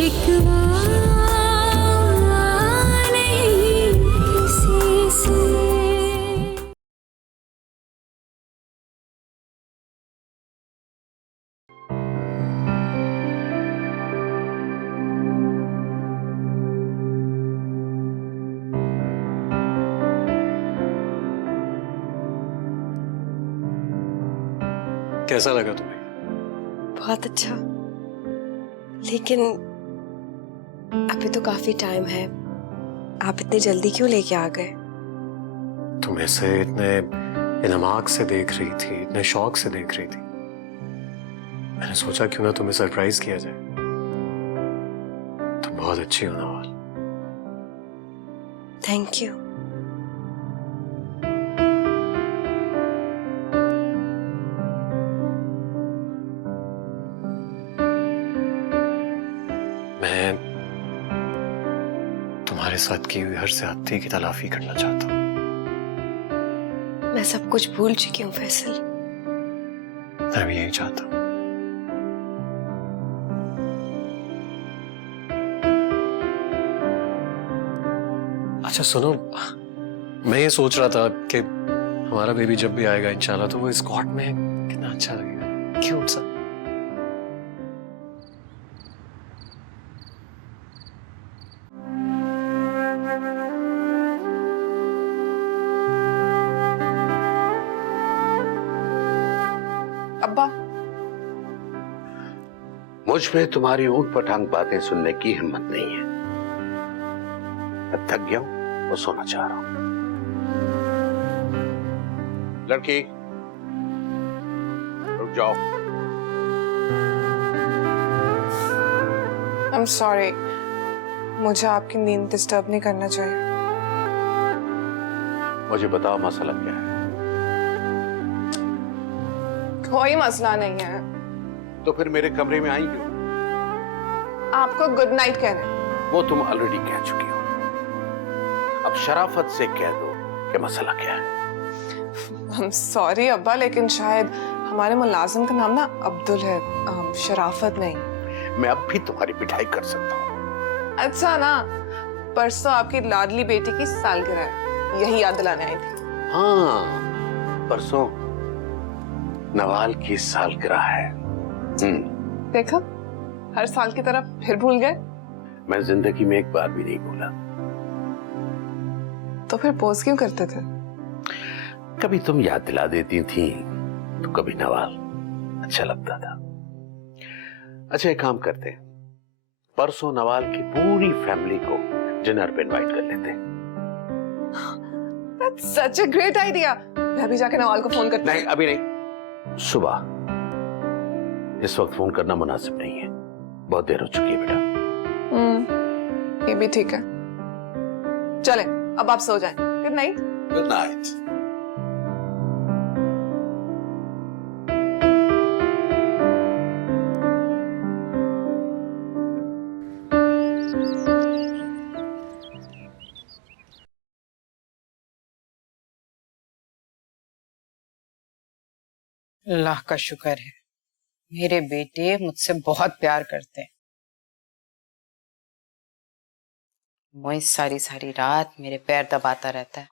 शिकवा नहीं किसी से। कैसा लगा तुम्हें? बहुत अच्छा, लेकिन अभी तो काफी टाइम है। आप इतनी जल्दी क्यों लेके आ गए? तुम ऐसे इतने इनमाक से देख रही थी, इतने शौक से देख रही थी, मैंने सोचा क्यों ना तुम्हें सरप्राइज किया जाए। तुम बहुत अच्छी हो नवाल। Thank you. मैं तुम्हारे साथ की हुई हर ज्यादती की तलाफी करना चाहता हूँ। मैं सब कुछ भूल चुकी हूँ फैसल। मैं भी यही चाहता हूँ। अच्छा सुनो, मैं ये सोच रहा था कि हमारा बेबी जब भी आएगा इंशाल्लाह, तो वो इस कॉट में कितना अच्छा लगेगा, क्यूट सा। अब्बा, मुझ में तुम्हारी ऊंट पटांग बातें सुनने की हिम्मत नहीं है। मैं थक गया हूं, वो सोना चाह रहा हूं। लड़की, रुक जाओ। I'm sorry, मुझे आपकी नींद डिस्टर्ब नहीं करना चाहिए। मुझे बताओ मसला क्या है? कोई मसला नहीं है। तो फिर मेरे कमरे में आई क्यों? आपको गुड नाइट कहना। वो तुम ऑलरेडी कह चुकी हो। अब शराफत से कह दो कि मसला क्या है। I'm sorry अब्बा, लेकिन शायद हमारे मुलाजिम का नाम ना अब्दुल है, शराफत नहीं। मैं अब भी तुम्हारी पिटाई कर सकता हूँ। अच्छा ना, परसों आपकी लाडली बेटी की सालगिरह है, यही याद दिलाने आई थी। हाँ, परसों नवाल की सालगिरह है। देखा, हर साल की तरह फिर भूल गए। मैं जिंदगी में एक बार भी नहीं भूला। तो फिर पोज क्यों करते थे? कभी तुम याद दिला देती थी तो कभी नवाल। अच्छा लगता था। अच्छा, एक काम करते, परसों नवाल की पूरी फैमिली को डिनर पे इनवाइट कर लेते। That's such a great idea। मैं अभी जाके नवाल को फोन करती हूँ। नहीं, अभी नहीं, सुबह। इस वक्त फोन करना मुनासिब नहीं है, बहुत देर हो चुकी है बेटा। ये भी ठीक है। चले, अब आप सो जाएं। Good night. Good night. अल्लाह का शुक्र है, मेरे बेटे मुझसे बहुत प्यार करते हैं। मोइज सारी सारी रात मेरे पैर दबाता रहता है।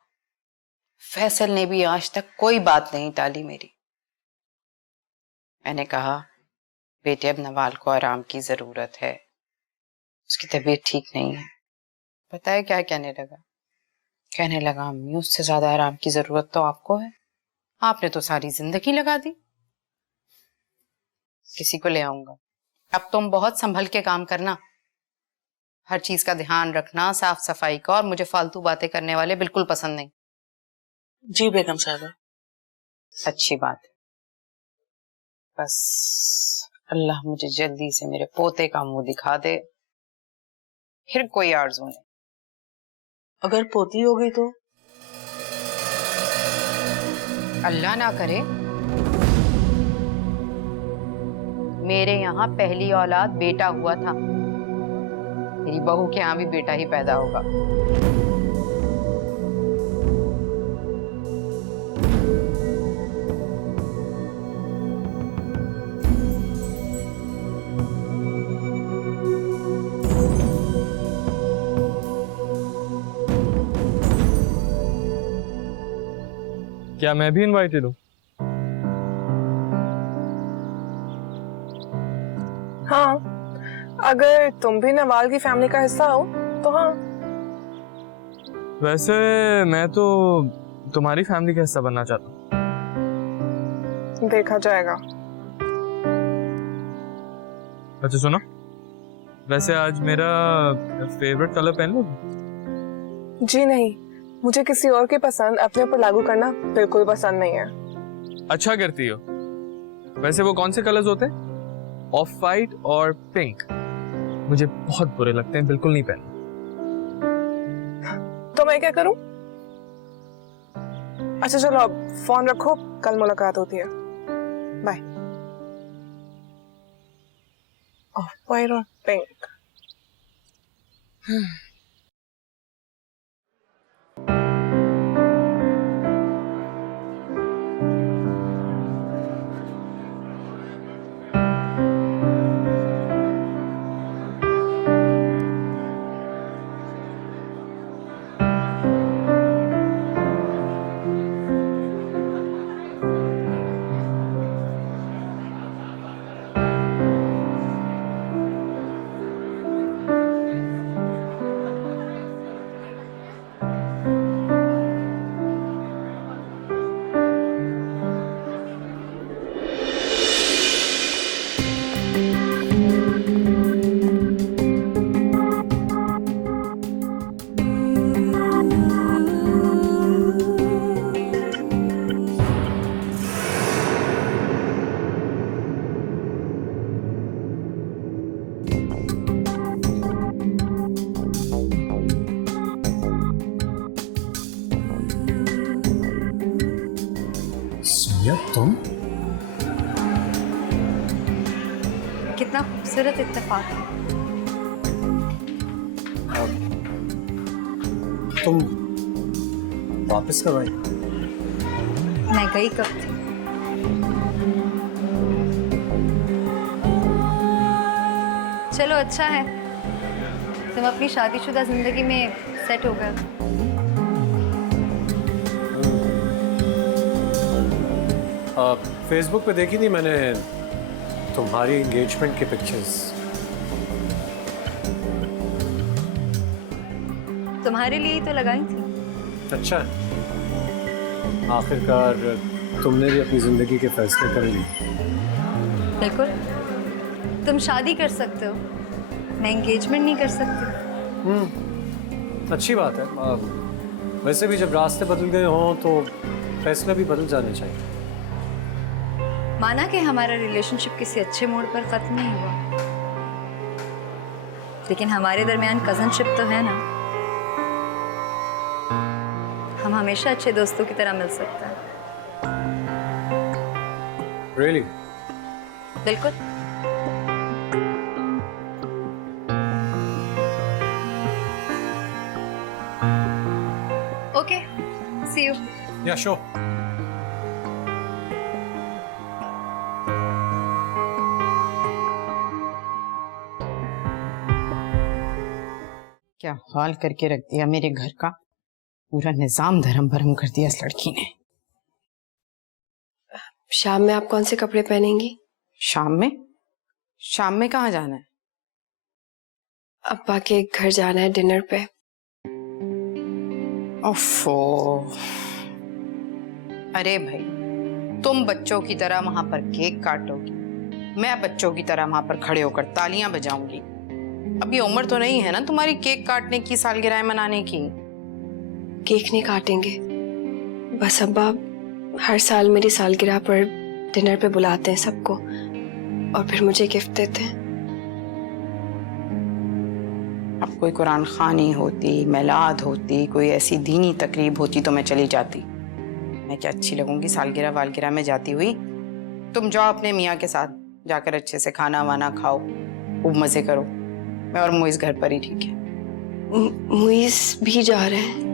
फैसल ने भी आज तक कोई बात नहीं टाली मेरी। मैंने कहा, बेटे अब नवाल को आराम की जरूरत है, उसकी तबीयत ठीक नहीं है। पता है क्या कहने लगा? कहने लगा, अम्मी उससे ज्यादा आराम की जरूरत तो आपको है, आपने तो सारी जिंदगी लगा दी। किसी को ले आऊंगा। अब तुम बहुत संभल के काम करना, हर चीज का ध्यान रखना, साफ सफाई का, और मुझे फालतू बातें करने वाले बिल्कुल पसंद नहीं। जी बेगम साहबा। अच्छी बात है। बस अल्लाह मुझे जल्दी से मेरे पोते का मुंह दिखा दे, फिर कोई आरज़ू नहीं। अगर पोती हो गई तो? अल्लाह ना करे। मेरे यहाँ पहली औलाद बेटा हुआ था, मेरी बहू के यहाँ भी बेटा ही पैदा होगा। क्या मैं भी इनवाइटेड हूँ? हाँ, अगर तुम भी नवाल की फैमिली का हिस्सा हो तो हाँ। वैसे मैं तो तुम्हारी फैमिली का हिस्सा बनना चाहता हूँ। देखा जाएगा। अच्छा सुनो, वैसे आज मेरा फेवरेट कलर पहन लो? जी नहीं, मुझे किसी और की पसंद अपने ऊपर लागू करना बिल्कुल पसंद नहीं है। अच्छा करती हो। वैसे वो कौन से कलर्स होते हैं? ऑफ वाइट और पिंक मुझे बहुत बुरे लगते हैं, बिल्कुल नहीं पहनना। तो मैं क्या करूं? अच्छा चलो अब फोन रखो, कल मुलाकात होती है। बाय। ऑफ वाइट और पिंक। सोनिया तुम? कितना खूबसूरत इत्तेफाक है। तुम वापस कब आई? मैं गई कब थी? चलो अच्छा है, तुम अपनी शादीशुदा जिंदगी में सेट हो गए। फेसबुक पे देखी थी मैंने तुम्हारी एंगेजमेंट के पिक्चर्स। तुम्हारे लिए ही तो लगाई थी। अच्छा, आखिरकार तुमने भी अपनी जिंदगी के फैसले कर लिए। बिल्कुल, तुम शादी कर सकते हो, मैं एंगेजमेंट नहीं कर सकती। अच्छी बात है। वैसे भी जब रास्ते बदल गए हों तो फैसले भी बदल जाने चाहिए। माना कि हमारा रिलेशनशिप किसी अच्छे मोड़ पर खत्म नहीं हुआ, लेकिन हमारे दरमियान कजनशिप तो है ना। हम हमेशा अच्छे दोस्तों की तरह मिल सकते हैं। Really? बिल्कुल। Okay, see you. Yeah, sure. क्या हाल करके रख दिया मेरे घर का, पूरा निजाम धर्म भरम कर दिया इस लड़की ने। शाम में आप कौन से कपड़े पहनेंगी? शाम में? शाम में कहाँ जाना है? अब्बा के घर जाना है डिनर पे। ओफो, अरे भाई, तुम बच्चों की तरह वहां पर केक काटोगी, मैं बच्चों की तरह वहां पर खड़े होकर तालियां बजाऊंगी। अब ये उम्र तो नहीं है ना तुम्हारी केक काटने की, सालगिरह मनाने की। केक नहीं काटेंगे, बस अब्बा हर साल मेरी सालगिरह पर डिनर पे बुलाते हैं सबको और फिर मुझे गिफ्ट देते हैं। अब कोई कुरान खानी होती, मिलाद होती, कोई ऐसी दीनी तकरीब होती तो मैं चली जाती। मैं क्या अच्छी लगूंगी सालगिरह वालगिरह में जाती हुई? तुम जाओ अपने मियाँ के साथ, जाकर अच्छे से खाना वाना खाओ, खूब मजे करो। मैं और मुइज़ घर पर ही ठीक है। मुइज़ भी जा रहे हैं?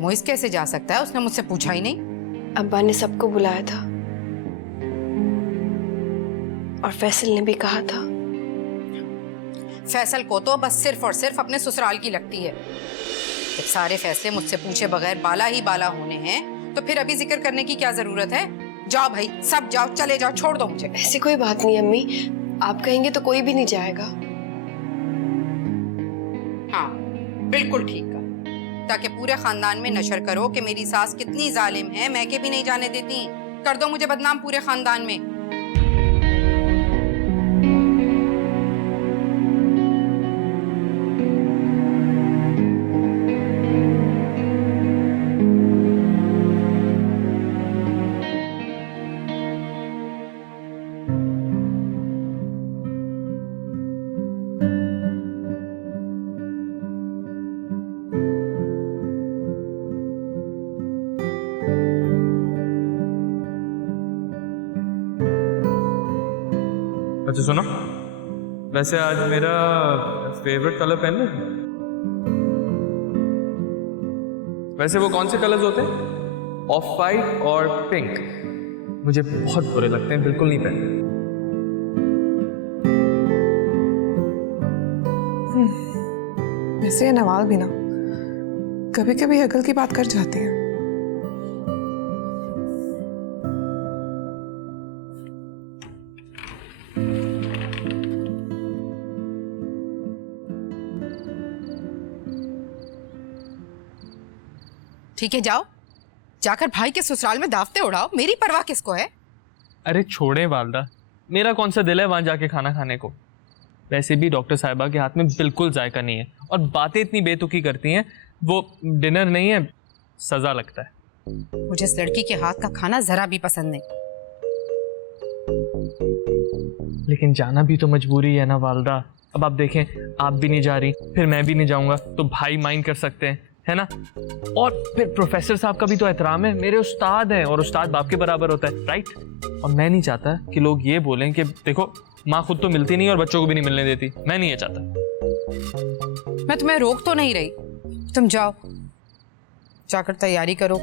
मुइज़ कैसे जा सकता है? उसने मुझसे पूछा ही नहीं। अब्बा ने सबको बुलाया था और फैसल ने भी कहा था। फैसल को तो बस सिर्फ और सिर्फ अपने ससुराल की लगती है। जब सारे फैसले मुझसे पूछे बगैर बाला ही बाला होने हैं तो फिर अभी जिक्र करने की क्या जरूरत है? जाओ भाई, सब जाओ, चले जाओ, छोड़ दो मुझे। ऐसी कोई बात नहीं अम्मी, आप कहेंगे तो कोई भी नहीं जाएगा। हाँ, बिल्कुल ठीक है, ताकि पूरे खानदान में नशर करो कि मेरी सास कितनी जालिम है, मैके भी नहीं जाने देती। कर दो मुझे बदनाम पूरे खानदान में। अच्छा सुनो, वैसे आज मेरा फेवरेट कलर पहन लो। वैसे वो कौन से कलर्स होते हैं? ऑफ वाइट और पिंक। मुझे बहुत बुरे लगते हैं, बिल्कुल नहीं पहनते। वैसे ये नवाल भी ना कभी कभी अकल की बात कर जाती है। ठीक है, जाओ, जाकर भाई के ससुराल में दावतें उड़ाओ, मेरी परवाह किसको है? अरे छोड़े वालदा, मेरा कौन सा दिल है वहां जाके खाना खाने को। वैसे भी डॉक्टर साहिबा के हाथ में बिल्कुल जायका नहीं है और बातें इतनी बेतुकी करती हैं। वो डिनर नहीं है, सजा लगता है। मुझे इस लड़की के हाथ का खाना जरा भी पसंद नहीं। लेकिन जाना भी तो मजबूरी है ना वालदा। अब आप देखें, आप भी नहीं जा रही, फिर मैं भी नहीं जाऊंगा तो भाई माइंड कर सकते हैं, है ना? और फिर प्रोफेसर साहब का भी तो एहतराम है, मेरे उस्ताद हैं और उस्ताद बाप के बराबर होता है, राइट? और मैं नहीं चाहता कि लोग ये बोलें कि देखो माँ खुद तो मिलती नहीं और बच्चों को भी नहीं मिलने देती। मैं नहीं ये चाहता। मैं तुम्हें रोक तो नहीं रही, तुम जाओ, जाकर तैयारी करो।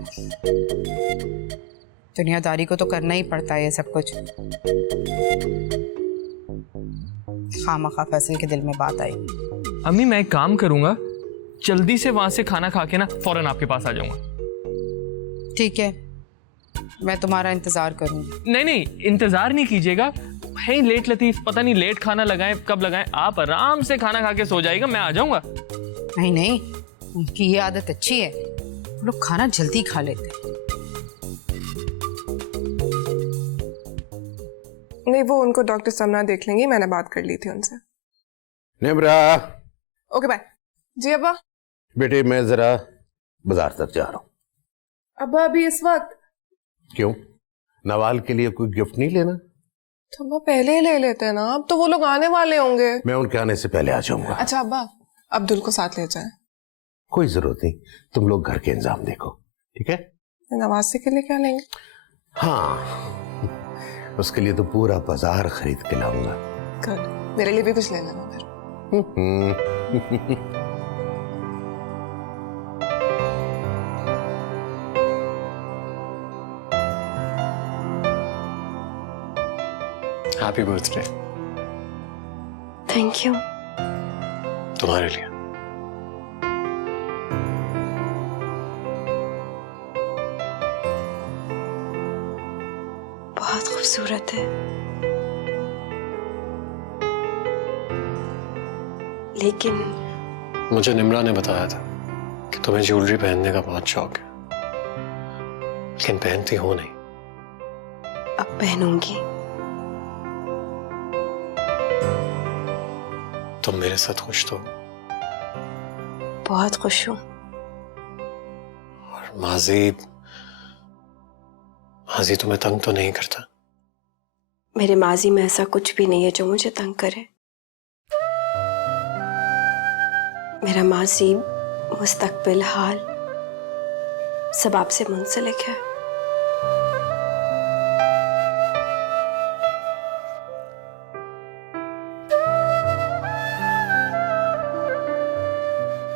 दुनियादारी को तो करना ही पड़ता है ये सब कुछ। खामखा फैसल के दिल में बात आई। अम्मी मैं एक काम करूंगा, जल्दी से वहां से खाना खा के ना फौरन आपके पास आ जाऊंगा। ठीक है, मैं तुम्हारा इंतजार करूंगी। नहीं नहीं, इंतजार नहीं कीजिएगा। है लेट लतीफ, पता नहीं लेट खाना लगाएं कब लगाएं, आप आराम से खाना खा के सो जाएगा, मैं आ जाऊंगा। नहीं नहीं, उनकी ये आदत अच्छी है, वो लोग खाना जल्दी खा लेते हैं। नहीं, वो उनको डॉक्टर समना देख लेंगी, मैंने बात कर ली थी उनसे। Nimra, okay bye. जी अब्बा। बेटे मैं जरा बाजार तक जा रहा हूँ। अब्बा अभी इस वक्त? क्यों, नवाल के लिए कोई गिफ्ट नहीं लेना? तो अब्बा पहले ही ले लेते हैं ना, अब तो वो लोग आने वाले होंगे। मैं उनके आने से पहले आ जाऊंगा। अच्छा अब्बा, अब्दुल को साथ ले जाए। कोई जरूरत नहीं, तुम लोग घर के इंतजाम देखो, ठीक है? नवासी के लिए क्या लेंगे? हाँ, उसके लिए तो पूरा बाजार खरीद के लाऊंगा। कल मेरे लिए भी कुछ ले लेना फिर। Happy birthday. Thank you. तुम्हारे लिए। बहुत खूबसूरत है, लेकिन मुझे निम्रा ने बताया था कि तुम्हें ज्वेलरी पहनने का बहुत शौक है, लेकिन पहनती हो नहीं। अब पहनूंगी। तुम मेरे साथ खुश तो हो? बहुत खुश हूँ। और माजी तुम्हें तंग तो नहीं करता? मेरे माजी में ऐसा कुछ भी नहीं है जो मुझे तंग करे। मेरा माजी, मुस्तकबिल, हाल सब आपसे मुंसलिक है।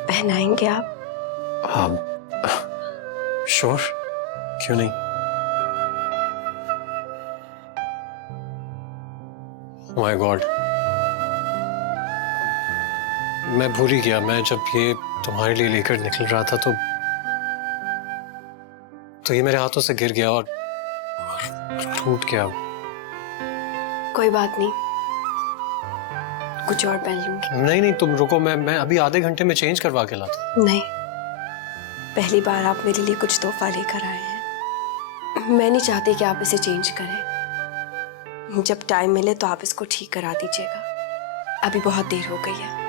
पहनाएंगे आप? हाँ श्योर, क्यों नहीं। माय गॉड, मैं भूल ही गया। मैं जब ये तुम्हारे लिए लेकर निकल रहा था तो ये मेरे हाथों से गिर गया और टूट गया। कोई बात नहीं, कुछ और पहन लूंगी। नहीं नहीं, तुम रुको, मैं अभी आधे घंटे में चेंज करवा के लाता हूं। नहीं, पहली बार आप मेरे लिए कुछ तोहफा लेकर आए हैं। मैं नहीं चाहती कि आप इसे चेंज करें। जब टाइम मिले तो आप इसको ठीक करा दीजिएगा, अभी बहुत देर हो गई है।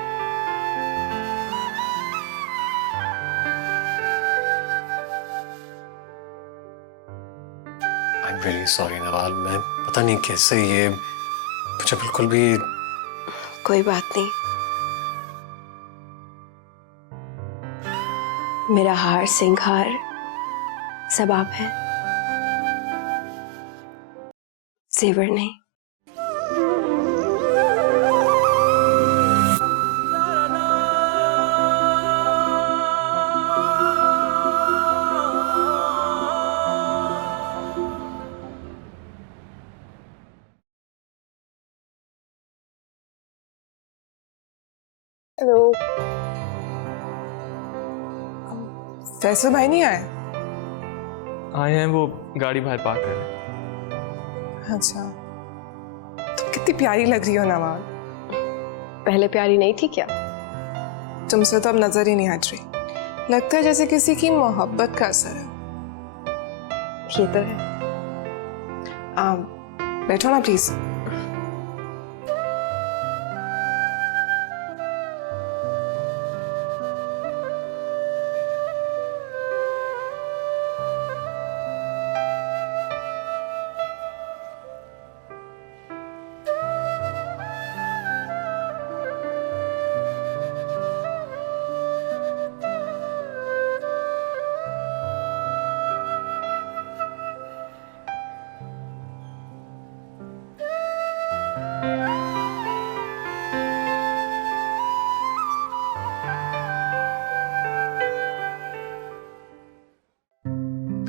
I am really sorry Nawal, मैं पता नहीं कैसे ये मुझे बिल्कुल भी। कोई बात नहीं, मेरा हार सिंगार सब आप हैं, जेवर नहीं। हेलो, फैसल भाई नहीं आए? आए हैं, वो गाड़ी बाहर पार्क कर रहे हैं। अच्छा, तुम कितनी प्यारी लग रही हो नवाल। पहले प्यारी नहीं थी क्या? तुमसे तो अब नजर ही नहीं हट रही, लगता है जैसे किसी की मोहब्बत का असर है। ये तो है। बैठो ना प्लीज।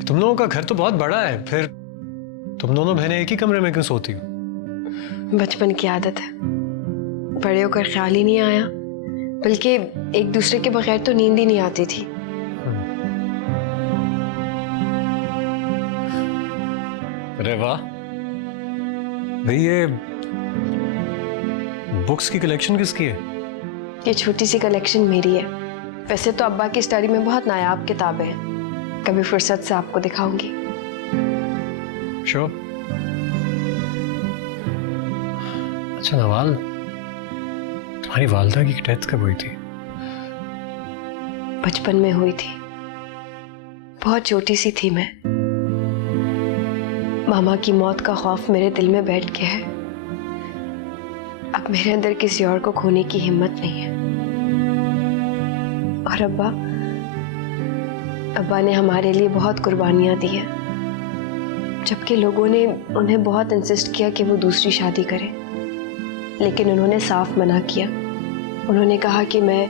तुम लोगों का घर तो बहुत बड़ा है, फिर तुम दोनों बहनें एक ही कमरे में क्यों सोती हो? बचपन की आदत है, बड़े होकर ख्याल ही नहीं आया, बल्कि एक दूसरे के बगैर तो नींद ही नहीं आती थी। अरे वाह भाई, ये बुक्स की कलेक्शन किसकी है? ये छोटी सी कलेक्शन मेरी है। वैसे तो अब्बा की स्टडी में बहुत नायाब किताबें हैं, कभी फुर्सत से आपको दिखाऊंगी। श्योर। अच्छा नवाल, तुम्हारी वालदा की डेथ कब हुई थी? बचपन में हुई थी, बहुत छोटी सी थी मैं। मामा की मौत का खौफ मेरे दिल में बैठ गया है। अब मेरे अंदर किसी और को खोने की हिम्मत नहीं है। और अब्बा ने हमारे लिए बहुत कुर्बानियां दी हैं, जबकि लोगों ने उन्हें बहुत इंसिस्ट किया कि वो दूसरी शादी करे, लेकिन उन्होंने साफ मना किया। उन्होंने कहा कि मैं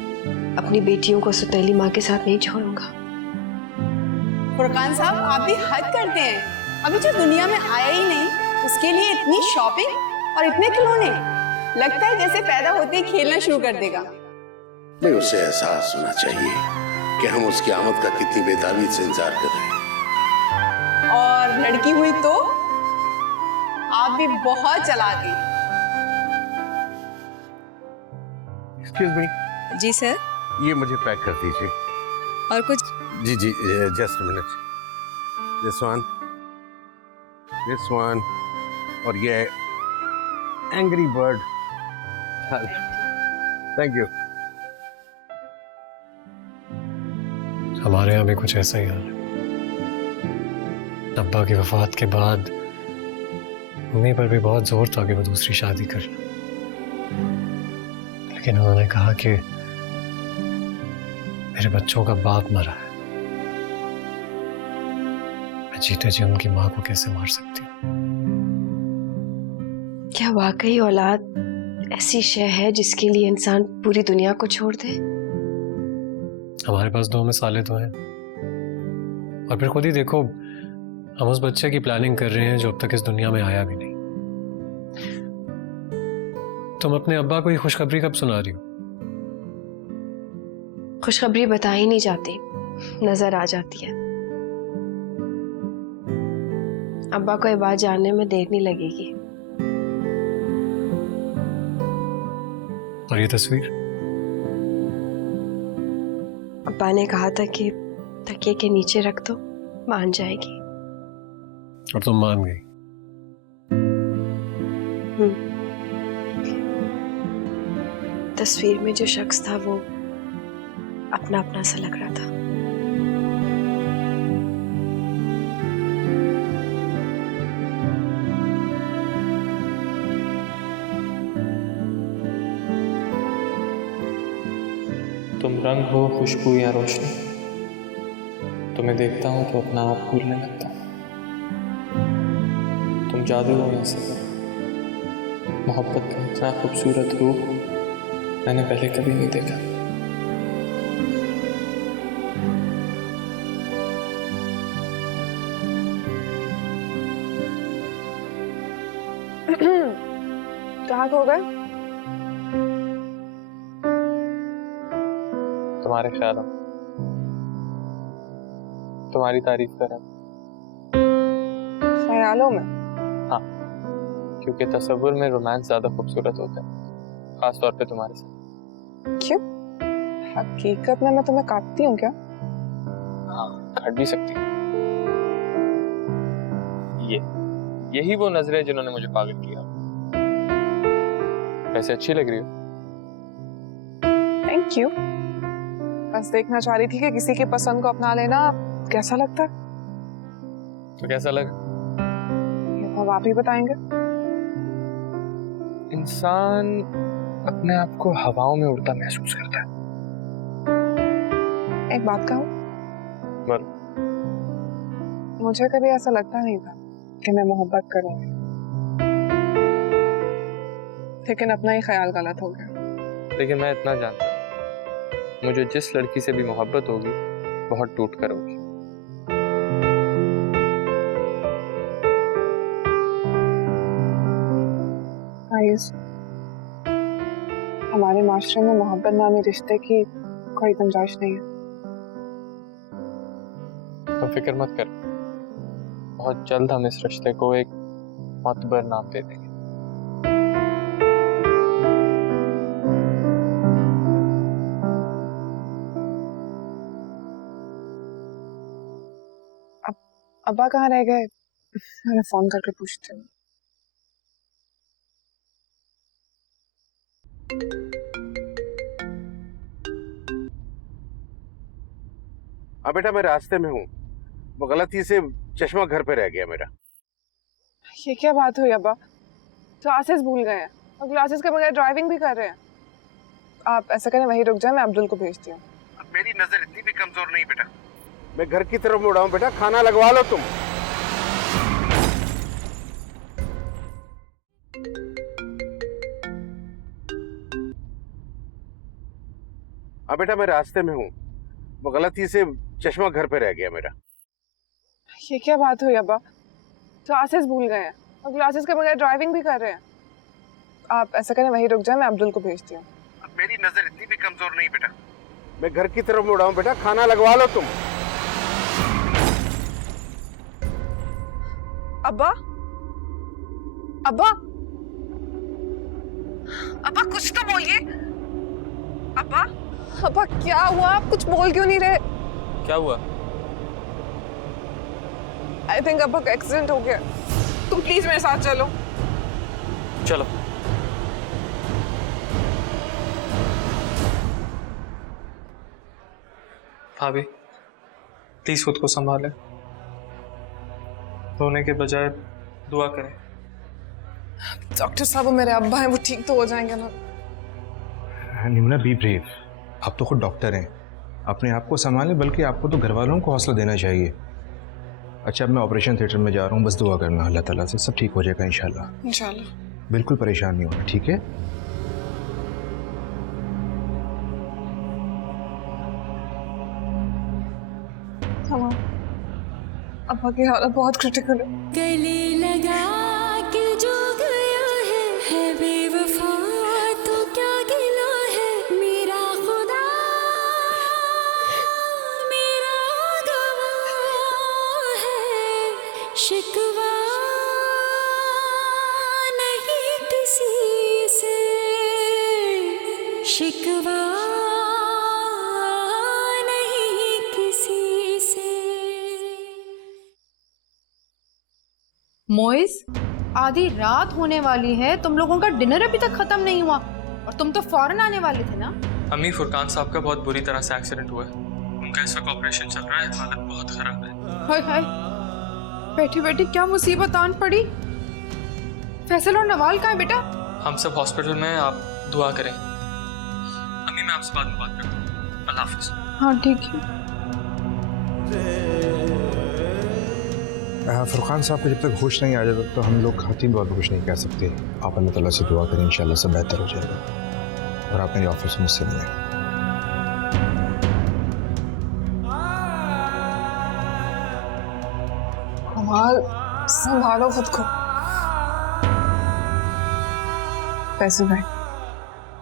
अपनी बेटियों को सौतेली माँ के साथ नहीं छोड़ूंगा। फुरकान साहब, आप भी हद करते हैं। अभी जो दुनिया में आया ही नहीं, उसके लिए इतनी शॉपिंग और इतने खिलौने। लगता है जैसे पैदा होते ही खेलना शुरू कर देगा। नहीं, उसे एहसास होना चाहिए कि हम उसकी आमद का कितनी बेताबी से इंतजार कर रहे हैं। और लड़की हुई तो आप भी बहुत चालाक हैं। Excuse me. जी सर। ये मुझे पैक कर दीजिए। और कुछ? जी जी, जस्ट मिनट। दिस वन और ये एंग्री बर्ड। Thank you. हमारे यहाँ भी कुछ ऐसा ही हाल है। अब्बा की वफात के बाद मम्मी पर भी बहुत जोर था कि वो दूसरी शादी कर ले, लेकिन उन्होंने कहा कि मेरे बच्चों का बाप मरा है, मैं जीते जी उनकी माँ को कैसे मार सकती हूँ? क्या वाकई औलाद ऐसी शय है जिसके लिए इंसान पूरी दुनिया को छोड़ दे? हमारे पास 2 मिसालें तो हैं, और फिर खुद ही देखो, हम उस बच्चे की प्लानिंग कर रहे हैं जो अब तक इस दुनिया में आया भी नहीं। तुम अपने अब्बा को ये खुशखबरी कब सुना रही हो? खुशखबरी बताई नहीं जाती, नजर आ जाती है। अब्बा को ये बात जानने में देर नहीं लगेगी। और ये तस्वीर? अब्बा ने कहा था कि तकिए के नीचे रख दो, मान जाएगी। और तुम मान गई? तस्वीर में जो शख्स था वो अपना अपना सा लग रहा था। तुम रंग हो, खुशबू या रोशनी, तुम्हें देखता हूँ तो अपना आप भूलने लगता हूँ। तुम जादू हो या सफर, मोहब्बत का इतना खूबसूरत रूप मैंने पहले कभी नहीं देखा। कहाँ खो गए? तुम्हारे ख्यालों, तुम्हारी तारीफ कर रहा हूं। ख्यालों में? हाँ, क्योंकि तस्वुर में रोमांस ज्यादा खूबसूरत होता है, खास तौर पे तुम्हारे साथ। क्यों? हकीकत में मैं तुम्हें काटती हूँ क्या? हाँ, काट भी सकती हूँ। यही वो नजरें जिन्होंने मुझे पागल किया। वैसे अच्छी लग रही हो। Thank you. बस देखना चाह रही थी कि किसी की पसंद को अपना लेना कैसा लगता है। तो कैसा लगा? ये तो आप ही बताएंगे। इंसान अपने आप को हवाओं में उड़ता महसूस करता है। एक बात कहूं? बोलो। मुझे कभी ऐसा लगता नहीं था कि मैं मोहब्बत करूंगी, लेकिन अपना ही ख्याल गलत हो गया। लेकिन मैं इतना जानता हूँ, मुझे जिस लड़की से भी मोहब्बत होगी बहुत टूट कर होगी। आयुष, हमारे माशरे में मोहब्बत नामी रिश्ते की कोई गुंजाइश नहीं है। तुम फिक्र मत कर, बहुत जल्द हम इस रिश्ते को एक मोतबर नाम दे देंगे। अब्बा कहाँ रह गए? मैंने फोन करके पूछती हूँ। अब बेटा मैं रास्ते में हूँ, वो गलती से चश्मा घर पे रह गया मेरा। ये क्या बात हुई अब्बा? क्लासेस भूल गए हैं और क्लासेस के बगैर ड्राइविंग भी कर रहे हैं। आप ऐसा करें, वहीं रुक जाए, मैं अब्दुल को भेजती हूँ। मेरी नजर इतनी भी कमजोर नहीं बेटा, मैं घर की तरफ मुड़ा हूँ। बेटा खाना लगवा लो तुम। अब बेटा मैं रास्ते में हूँ, वो गलती से चश्मा घर पे रह गया मेरा। ये क्या बात हुई अब्बा? क्लासेस भूल गए हैं और क्लासेस के बगैर ड्राइविंग भी कर रहे हैं। आप ऐसा करें, वहीं रुक जाए, मैं अब्दुल को भेजती हूँ। मेरी नजर इतनी भी कमजोर नहीं बेटा, मैं घर की तरफ मुड़ा हूँ। बेटा खाना लगवा लो तुम। अब्बा, अब्बा, अब्बा कुछ तो बोलिए। अब्बा, अब्बा क्या हुआ? आप कुछ बोल क्यों नहीं रहे? क्या हुआ? आई थिंक अब्बा का एक्सीडेंट हो गया। तुम प्लीज मेरे साथ चलो। चलो। भाभी प्लीज खुद को संभालें, रोने के बजाय दुआ करें। डॉक्टर साहब, वो मेरे अब्बा हैं, वो ठीक तो हो जाएंगे ना? निम्ना बी ब्रेव, आप तो खुद डॉक्टर हैं, अपने आप को संभालें, बल्कि आपको तो घर वालों को हौसला देना चाहिए। अच्छा अब मैं ऑपरेशन थिएटर में जा रहा हूँ, बस दुआ करना अल्लाह ताला से, सब ठीक हो जाएगा इंशाल्लाह। इंशाल्लाह। बिल्कुल परेशान नहीं होना, ठीक है? हाँ, अब्बा की हालत बहुत क्रिटिकल है। गले लगा के जो गया है बेवफा, तो क्या गिला है मेरा खुदा। शिकवा नहीं किसी से, शिकवा नहीं किसी से। मोइस, आधी रात होने वाली है, तुम लोगों का डिनर अभी तक खत्म नहीं हुआ और तुम तो फौरन आने वाले थे ना। अम्मी, फुरकान साहब का बहुत बुरी तरह से एक्सीडेंट हुआ है। उनका इस वक्त ऑपरेशन चल रहा है, हालत बहुत खराब है। हाय हाय, बैठी बैठी क्या मुसीबत आन पड़ी। फैसल और नवाल कहाँ है बेटा? हम सब हॉस्पिटल में हैं, आप दुआ करें। अम्मी, मैं आपसे बाद में बात करता हूँ। अल्लाह हाफिज। हाँ ठीक है। फुरकान साहब को जब तक होश नहीं आ जाता तो हम लोग खातिन तौर पर कुछ नहीं कह सकते। आप अल्लाह ताला से दुआ करें, इंशाल्लाह सब बेहतर हो जाएगा। और आप मेरे ऑफिस में मुझसे मिलें। कमाल, संभालो खुद को। फैसल भाई,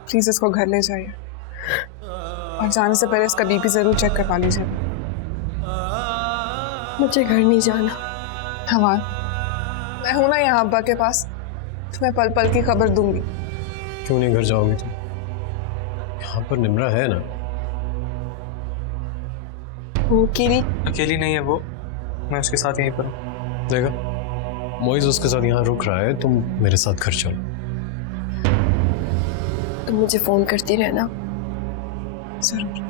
प्लीज इसको घर ले जाइए और जाने से पहले इसका बीपी जरूर चेक करवा लीजिए। मुझे घर नहीं जाना। हमार, मैं हूं ना यहाँ अब्बा के पास, तुम्हें पल पल की खबर दूंगी। क्यों नहीं घर जाओगी तुम? यहाँ पर निम्रा है ना। वो अकेली अकेली नहीं है वो, मैं उसके साथ यहीं पर हूँ। देखा, मोइज उसके साथ यहाँ रुक रहा है, तुम मेरे साथ घर चलो। तुम मुझे फोन करती रहना। जरूर।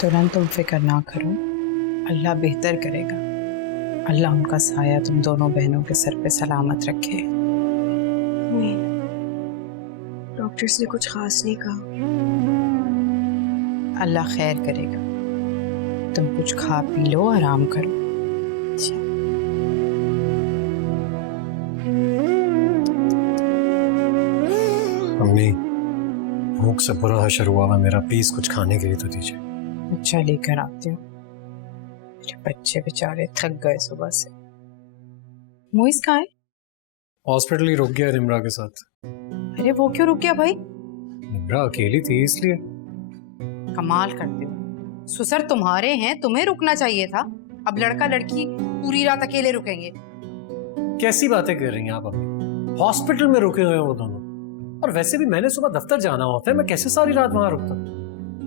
तुरंत तुम फिक्र ना करो, अल्लाह बेहतर करेगा। अल्लाह उनका साया तुम दोनों बहनों के सर पे सलामत रखे। डॉक्टर्स ने कुछ खास नहीं कहा। अल्लाह खैर करेगा। तुम कुछ खा पी लो, आराम करो। अम्मी, भूख से बुरा हशर हुआ है मेरा, प्लीज कुछ खाने के लिए तो दीजिए। अच्छा लेकर आती हूँ। मेरे बच्चे बेचारे थक गए सुबह से। मोइस कहाँ है? हॉस्पिटल ही रुक गया निम्रा के साथ। अरे वो क्यों रुक गया भाई? निम्रा अकेली थी इसलिए। कमाल करते हो, सुसर तुम्हारे हैं, तुम्हें रुकना चाहिए था। अब लड़का लड़की पूरी रात अकेले रुकेंगे? कैसी बातें कर रही हैं आप अम्मी? हॉस्पिटल में रुके हुए हैं वो दोनों। और वैसे भी मैंने सुबह दफ्तर जाना होता है, मैं कैसे सारी रात वहां रुकता?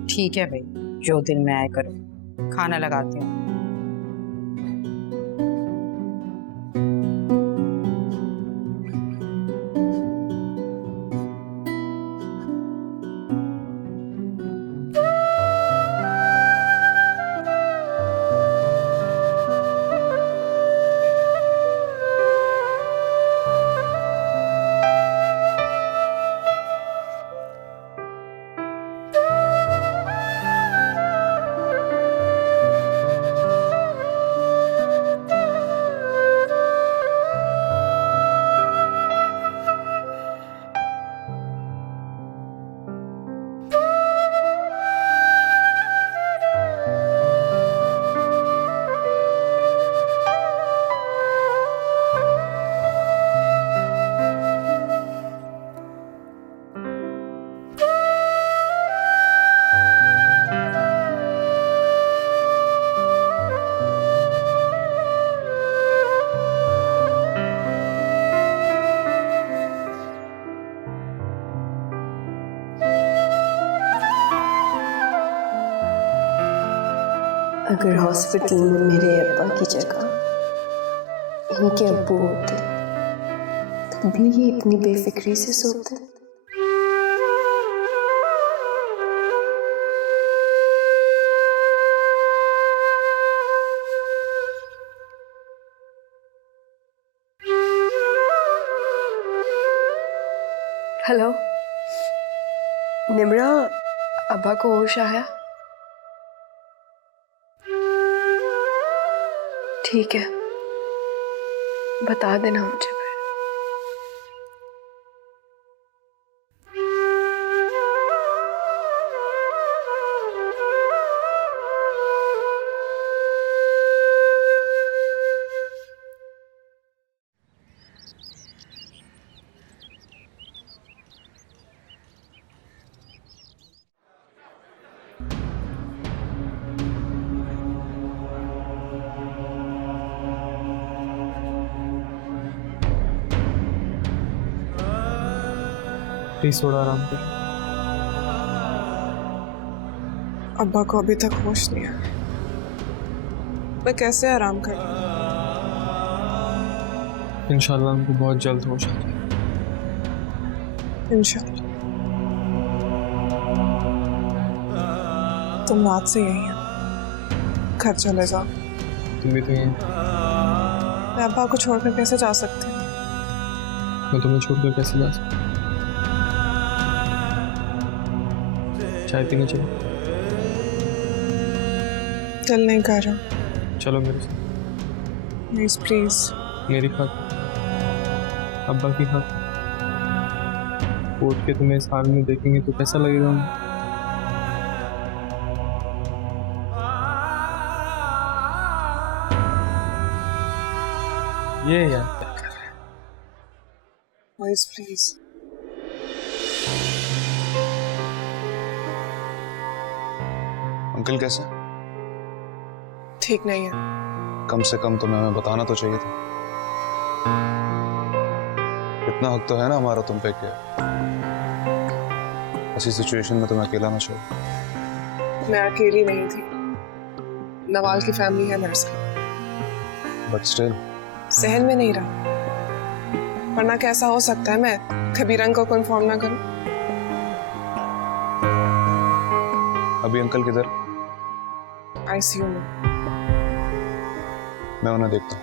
ठीक है भाई, जो दिल में आए करो। खाना लगाती हूँ। अगर हॉस्पिटल में मेरे अब्बा की जगह इनके अब्बू होते तब भी ये इतनी बेफिक्री से सोते। हेलो निम्रा, अब्बा को होश आया? ठीक है, बता देना मुझे फिर। प्लीज थोड़ा आराम कर। अब्बा को अभी तक होश नहीं आया। मैं कैसे आराम करूं? इंशाल्लाह उनको बहुत जल्द होश आ जाए। इंशाल्लाह। तुम रात से यही हो, घर चले जाओ। तुम भी तो यहीं। मैं अब्बा को छोड़कर कैसे जा सकती हूँ? मैं तुम्हें छोड़कर कैसे जा सकता? चाय पीने चलो। दिल नहीं कर रहा। चलो मेरे साथ। Please please. मेरी खातिर, अब्बा की खातिर। उठ के तुम्हें इस हाल में देखेंगे तो कैसा लगेगा उन्हें? ये यार प्लीज प्लीज। अंकल कैसे? ठीक नहीं है। कम से कम तुम्हें हमें बताना तो चाहिए था। इतना हक तो है ना हमारा तुम पे के ऐसी सिचुएशन में तुम्हें अकेला ना छोड़। मैं अकेली नहीं थी, नवाल की फैमिली है मेरे साथ। बट स्टिल सहन में नहीं रहा, वरना कैसा हो सकता है मैं कबीर अंकल को इन्फॉर्म ना करूं? अभी अंकल किधर? आईसीयू में। मैं उन्हें देखता हूँ।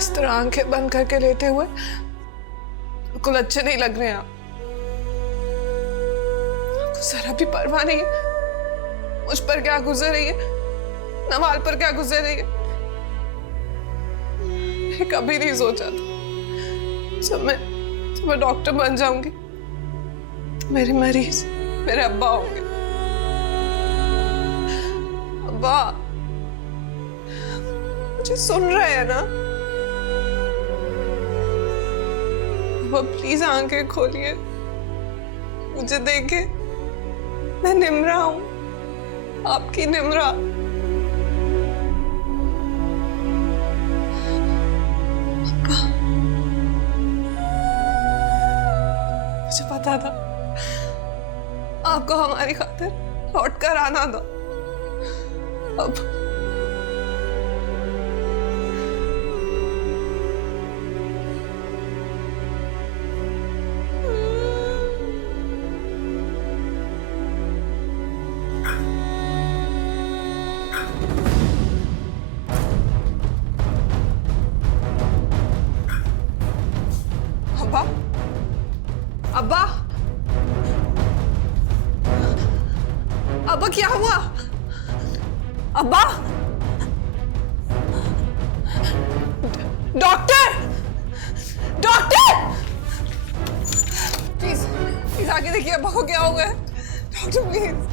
इस तरह आंखें बंद करके लेटे हुए बिल्कुल अच्छे नहीं लग रहे हैं आप। आपको जरा भी परवाह नहीं है मुझ पर क्या गुजर रही है, नवाल पर क्या गुजर रही है। मैं कभी नहीं सोचा था जब मैं डॉक्टर बन जाऊंगी तो मेरे मरीज मेरे अब्बा होंगे। अब्बा मुझे सुन रहे हैं ना? वो प्लीज आंखें खोलिए, मुझे देखे। मैं निम्रा हूं, आपकी निम्रा। मुझे पता था आपको हमारी खातिर लौट कर आना था। अब अब्बा, अब्बा, अब्बा क्या हुआ? अब्बा, डॉक्टर, डॉक्टर, प्लीज प्लीज आगे देखिए अब्बा को क्या हुआ है। Doctor please.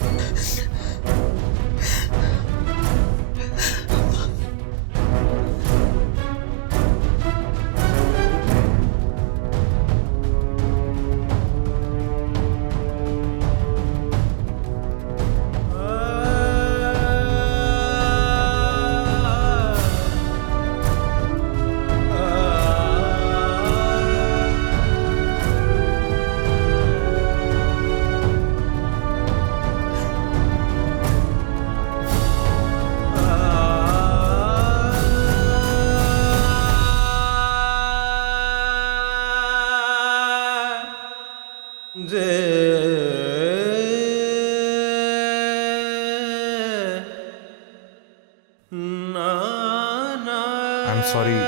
I'm sorry,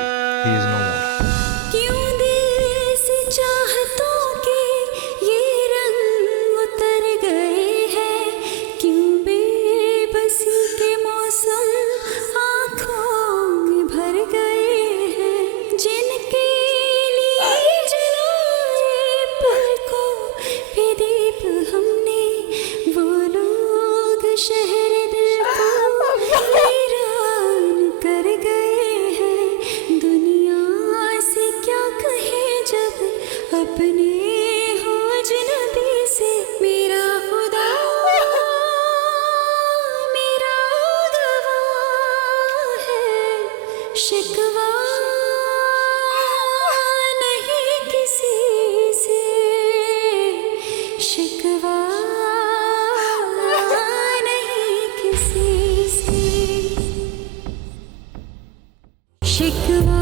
he is no more. क्यों दिल से चाहतों के ये रंग उतर गए हैं, क्यों बेबसी के मौसम आँखों में भर गए हैं, जिनके लिए जलाए पलकों पे दीप हमने किसी से शिकवा